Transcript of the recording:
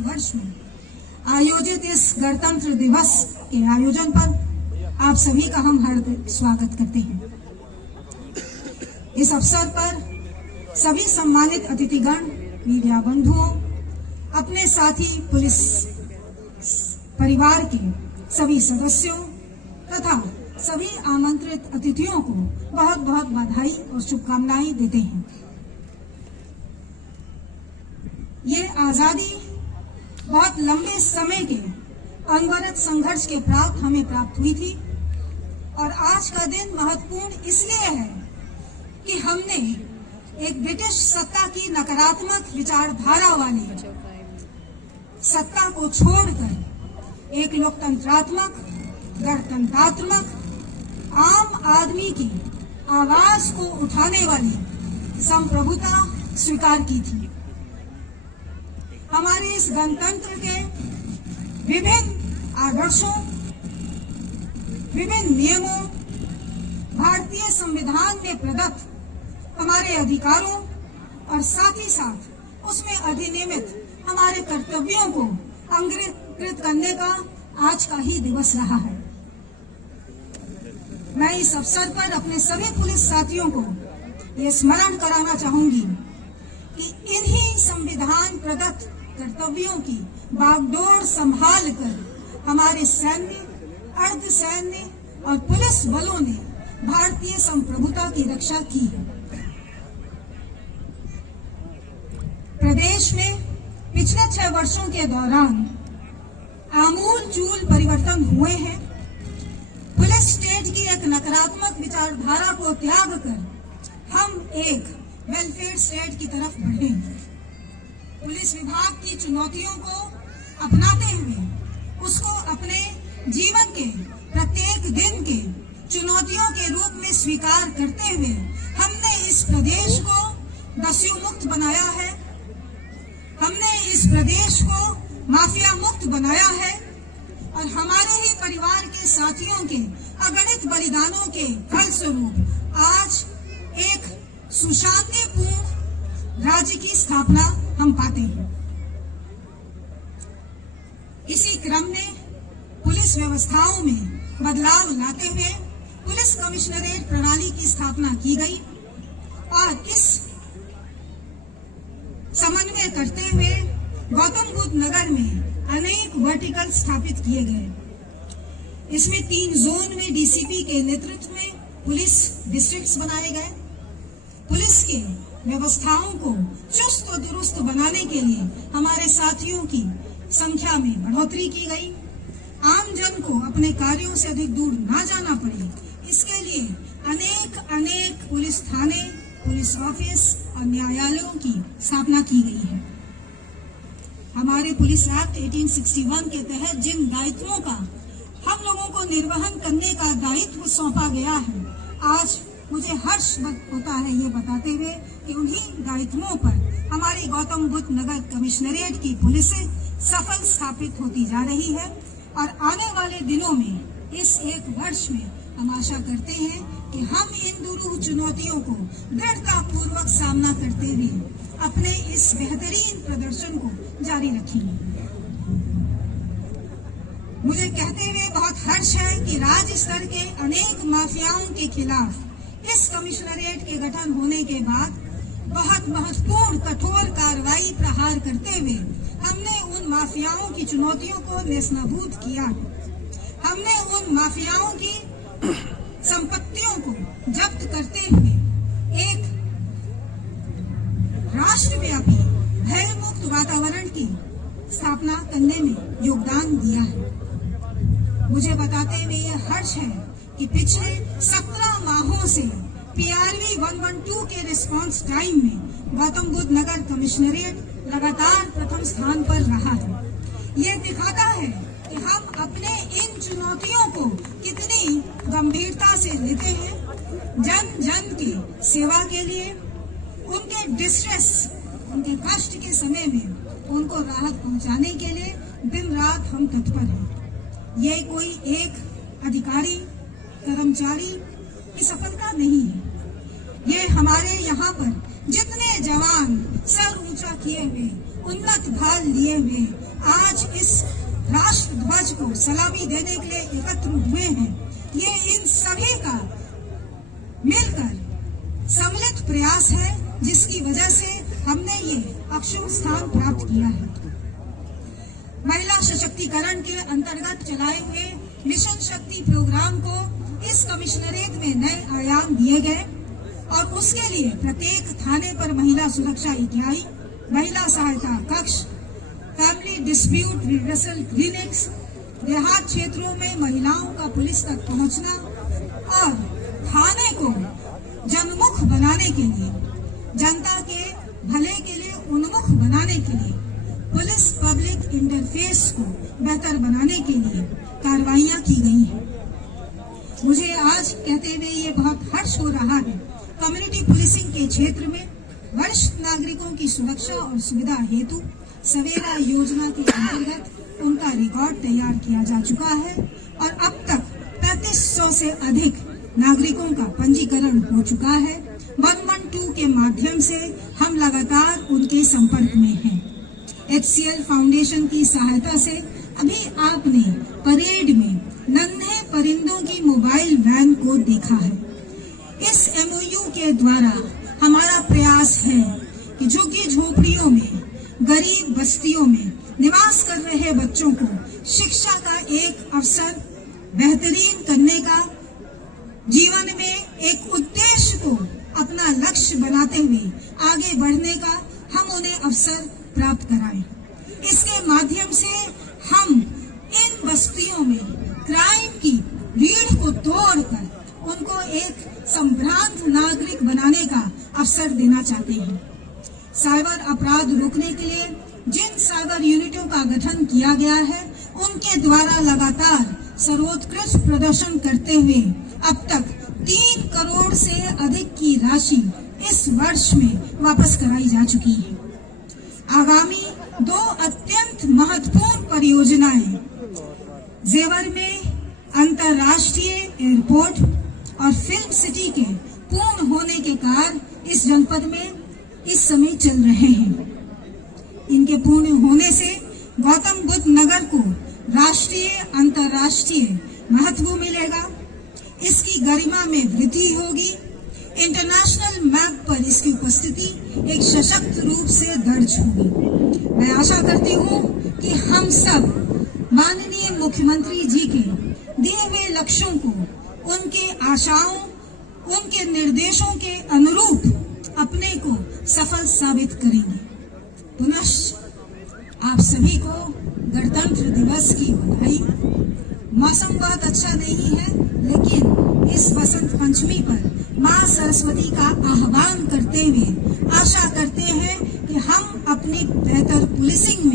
वर्ष में आयोजित इस गणतंत्र दिवस के आयोजन पर आप सभी का हम हार्दिक स्वागत करते हैं। इस अवसर पर सभी सम्मानित अतिथिगण, मीडिया बंधुओं, अपने साथी पुलिस परिवार के सभी सदस्यों तथा सभी आमंत्रित अतिथियों को बहुत बहुत बधाई और शुभकामनाएं देते हैं। ये आजादी बहुत लंबे समय के अनवरत संघर्ष के प्राप्त हमें प्राप्त हुई थी और आज का दिन महत्वपूर्ण इसलिए है कि हमने एक ब्रिटिश सत्ता की नकारात्मक विचारधारा वाली सत्ता को छोड़कर एक लोकतंत्रात्मक, गणतंत्रात्मक, आम आदमी की आवाज को उठाने वाली संप्रभुता स्वीकार की थी। हमारे इस गणतंत्र के विभिन्न आदर्शों, विभिन्न नियमों, भारतीय संविधान में प्रदत्त हमारे अधिकारों और साथ ही साथ उसमें अधिनियमित हमारे कर्तव्यों को अंगीकृत करने का आज का ही दिवस रहा है। मैं इस अवसर पर अपने सभी पुलिस साथियों को ये स्मरण कराना चाहूंगी कि इन्हीं संविधान प्रदत्त कर्तव्यों की बागडोर संभाल कर हमारे सैन्य, अर्धसैन्य और पुलिस बलों ने भारतीय संप्रभुता की रक्षा की है। प्रदेश में पिछले 6 वर्षों के दौरान आमूल-चूल परिवर्तन हुए हैं। पुलिस स्टेट की एक नकारात्मक विचारधारा को त्याग कर हम एक वेलफेयर स्टेट की तरफ बढ़े। पुलिस विभाग की चुनौतियों को अपनाते हुए उसको अपने जीवन के प्रत्येक दिन के चुनौतियों के रूप में स्वीकार करते हुए हमने इस प्रदेश को नशा मुक्त बनाया है। हमने इस प्रदेश को माफिया मुक्त बनाया है और हमारे ही परिवार के साथियों के अगणित बलिदानों के फलस्वरूप आज एक सुशांतिपूर्ण राज्य की स्थापना हम पाते हैं। इसी क्रम में पुलिस व्यवस्थाओं में बदलाव लाते हुए पुलिस कमिश्नरेट प्रणाली की स्थापना की गई और इस समन्वय करते हुए गौतम बुद्ध नगर में अनेक वर्टिकल स्थापित किए गए। इसमें 3 जोन में डीसीपी के नेतृत्व में पुलिस डिस्ट्रिक्ट्स बनाए गए। पुलिस के व्यवस्थाओं को चुस्त और दुरुस्त बनाने के लिए हमारे साथियों की संख्या में बढ़ोतरी की गई। आम जन को अपने कार्यों से अधिक दूर ना जाना पड़े, इसके लिए अनेक पुलिस थाने, पुलिस ऑफिस और न्यायालयों की स्थापना की गई है। हमारे पुलिस एक्ट 1861 के तहत जिन दायित्वों का हम लोगों को निर्वहन करने का दायित्व सौंपा गया है, आज मुझे हर्ष होता है ये बताते हुए कि उन्हीं दायित्वों पर हमारी गौतम बुद्ध नगर कमिश्नरेट की पुलिस सफल स्थापित होती जा रही है और आने वाले दिनों में इस 1 वर्ष में हम आशा करते हैं कि हम इन दुरूह चुनौतियों को दृढ़ता पूर्वक सामना करते हुए अपने इस बेहतरीन प्रदर्शन को जारी रखेंगे। मुझे कहते हुए बहुत हर्ष है कि राज्य स्तर के अनेक माफियाओं के खिलाफ इस कमिश्नरेट के गठन होने के बाद बहुत महत्वपूर्ण कठोर कार्रवाई प्रहार करते हुए हमने उन माफियाओं की चुनौतियों को नेस्तनाबूद किया। हमने उन माफियाओं की संपत्तियों को जब्त करते हुए एक राष्ट्रव्यापी भय मुक्त वातावरण की स्थापना करने में योगदान दिया है। मुझे बताते हुए ये हर्ष है कि पिछले 17 माहों से PRV 112 के रिस्पांस टाइम में गौतम बुद्ध नगर कमिश्नरेट लगातार प्रथम स्थान पर रहा है। ये दिखाता है कि हम अपने इन चुनौतियों को कितनी गंभीरता से लेते हैं। जन जन की सेवा के लिए, उनके डिस्ट्रेस, उनके कष्ट के समय में उनको राहत पहुंचाने के लिए दिन रात हम तत्पर हैं। ये कोई एक अधिकारी, कर्मचारी की सफलता नहीं है। ये हमारे यहाँ पर जितने जवान सर ऊंचा किए हुए, उन्नत भाल लिए हुए, आज इस राष्ट्र ध्वज को सलामी देने के लिए एकत्र हुए हैं, ये इन सभी का मिलकर सम्मिलित प्रयास है, जिसकी वजह से हमने ये अक्षुण स्थान प्राप्त किया है। महिला सशक्तिकरण के अंतर्गत चलाए हुए मिशन शक्ति प्रोग्राम को इस कमिश्नरेट में नए आयाम दिए गए और उसके लिए प्रत्येक थाने पर महिला सुरक्षा इकाई, महिला सहायता कक्ष, फैमिली डिस्प्यूट रिड्रेसल क्लिनिक्स, देहात क्षेत्रों में महिलाओं का पुलिस तक पहुंचना और थाने को जनमुख बनाने के लिए, जनता के भले के लिए उन्मुख बनाने के लिए, पुलिस पब्लिक इंटरफेस को बेहतर बनाने के लिए कार्रवाइयां की गई हैं। मुझे आज कहते हुए ये बहुत हर्ष हो रहा है, कम्युनिटी पुलिसिंग के क्षेत्र में वरिष्ठ नागरिकों की सुरक्षा और सुविधा हेतु सवेरा योजना के अंतर्गत उनका रिकॉर्ड तैयार किया जा चुका है और अब तक 3500 से अधिक नागरिकों का पंजीकरण हो चुका है। 112 के माध्यम से हम लगातार उनके संपर्क में हैं। HCL फाउंडेशन की सहायता से अभी आपने परेड में नन्हे परिंदों की मोबाइल वैन को देखा है। इस MOU के द्वारा हमारा प्रयास है कि झुग्गी झोपड़ियों में, गरीब बस्तियों में निवास कर रहे बच्चों को शिक्षा का एक अवसर बेहतरीन करने का, जीवन में एक उद्देश्य को अपना लक्ष्य बनाते हुए आगे बढ़ने का हम उन्हें अवसर प्राप्त कराएं। इसके माध्यम से हम इन बस्तियों में क्राइम की रीढ़ को तोड़कर उनको एक संभ्रांत नागरिक बनाने का अवसर देना चाहते हैं। साइबर अपराध रोकने के लिए जिन साइबर यूनिटों का गठन किया गया है, उनके द्वारा लगातार सर्वोत्कृष्ट प्रदर्शन करते हुए अब तक 3 करोड़ से अधिक की राशि इस वर्ष में वापस कराई जा चुकी है। आगामी 2 अत्यंत महत्वपूर्ण परियोजनाएं जेवर में अंतर्राष्ट्रीय एयरपोर्ट और फिल्म सिटी के पूर्ण होने के कार्य इस जनपद में इस समय चल रहे हैं। इनके पूर्ण होने से गौतम बुद्ध नगर को राष्ट्रीय अंतर्राष्ट्रीय महत्व मिलेगा, इसकी गरिमा में वृद्धि होगी, इंटरनेशनल मैप पर इसकी उपस्थिति एक सशक्त रूप से दर्ज होगी। मैं आशा करती हूँ कि हम सब माननीय मुख्यमंत्री जी के दिए हुए लक्ष्यों को, उनके आशाओं, उनके निर्देशों के अनुरूप अपने को सफल साबित करेंगे। पुनः आप सभी को गणतंत्र दिवस की बधाई। मौसम बहुत अच्छा नहीं है, लेकिन इस बसंत पंचमी पर मां सरस्वती का आह्वान करते हुए आशा करते हैं कि हम अपनी बेहतर पुलिसिंग